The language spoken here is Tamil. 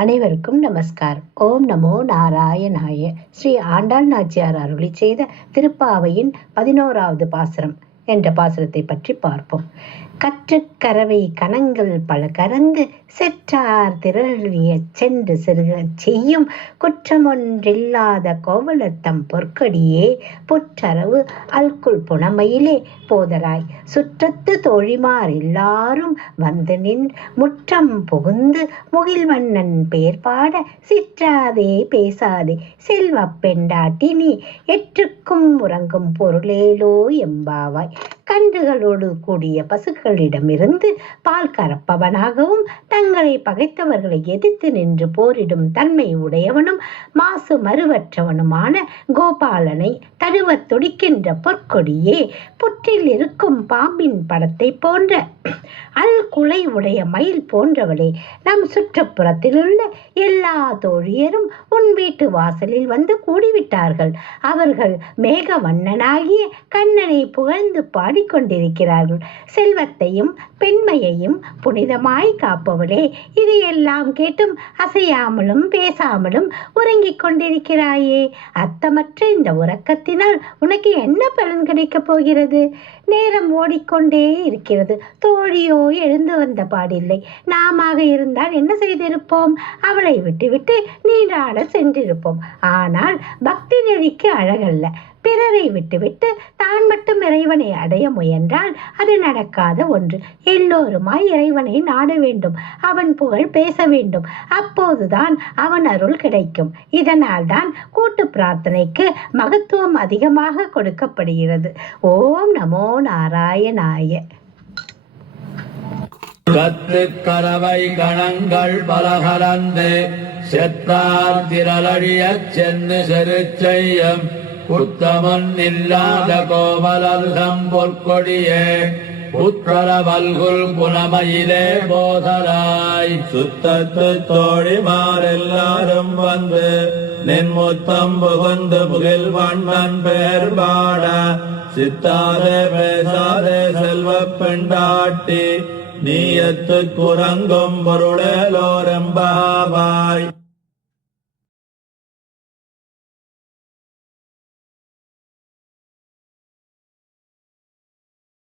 அனைவருக்கும் நமஸ்காரம். ஓம் நமோ நாராயணாய. ஸ்ரீ ஆண்டாள் நாச்சியார் அருளி செய்த திருப்பாவையின் 11வது பாசுரம் என்ற பாசுரத்தை பற்றி பார்ப்போம். கற்றுக்கரவை கணங்கள் பல கறந்து செற்றார் திரளிய சென்று சிறுக செய்யும் குற்றமொன்றில்லாத கோவலத்தம் பொற்கடியே புற்றரவு அல்குள் புனமையிலே போதராய் சுற்றத்து தோழிமார் எல்லாரும் வந்து நின் முற்றம் புகுந்து முகில்வண்ணன் பேர் பாட சிற்றாதே பேசாதே செல்வ பெண்டாட்டி நீ எற்றுக்கும் உறங்கும் பொருளேலோ எம்பாவாய். கன்றுகளோடு கூடிய பசுக்களிடமிருந்து பால் கறப்பவனாகவும் தங்களை பகைத்தவர்களை எதிர்த்து நின்று போரிடும் தன்மை உடையவனும் மாசு மறுவற்றவனுமான கோபாலனை தழுவ துடிக்கின்ற பொற்கொடியே புற்றில் இருக்கும் பாம்பின் படத்தை போன்ற அல்குலை உடைய மயில் போன்றவளே, நம் சுற்றுப்புறத்தில் உள்ள எல்லா தோழியரும் உன் வீட்டு வாசலில் வந்து கூடிவிட்டார்கள். அவர்கள் மேகவண்ணனாகிய கண்ணனை புகழ்ந்து பாடிக்கொண்டிருக்கிறார்கள். செல்வத்தையும் பெண்மையையும் புனிதமாய் காப்பவளே, இதையெல்லாம் கேட்டும் அசையாமலும் பேசாமலும் உறங்கிக் கொண்டிருக்கிறாயே. அர்த்தமற்ற இந்த உறக்கத்தினால் உனக்கு என்ன பலன் கிடைக்கப் போகிறது? நேரம் ஓடிக்கொண்டே இருக்கிறது. தோழியோ எழுந்து வந்த பாடில்லை. நாம இருந்தால் என்ன செய்திருப்போம்? அவளை விட்டுவிட்டு நீராட சென்றிருப்போம். ஆனால் பக்தி நெறிக்கு அழகல்ல. பிறரை விட்டுவிட்டு தான் மட்டும் இறைவனை அடைய முயன்றால் அது நடக்காத ஒன்று. எல்லோருமாய் இறைவனை நாட வேண்டும், அவன் புகழ் பேச வேண்டும். அப்போதுதான் அவன் அருள் கிடைக்கும். இதனால் தான் கூட்டு பிரார்த்தனைக்கு மகத்துவம் அதிகமாக கொடுக்கப்படுகிறது. ஓம் நமோ நாராயணாய. கரவை கணங்கள் பலகலந்து செத்தார் திரளழிய சென்று செரு செய்யும் புத்தமன் இல்லாத கோவலல்கம் பொற்கொடியே புற்றரவல்குல் புனமையிலே போதராய் சுத்தத்து தோழிமார் எல்லாரும் வந்து நின் முத்தம் புகுந்து புகில் வண்ணன் பேர் பாட சித்தாதே பேசாதே செல்வ பெண்டாட்டி நீயத்து குரங்கும் பொருளேலோரெம்பாவாய்.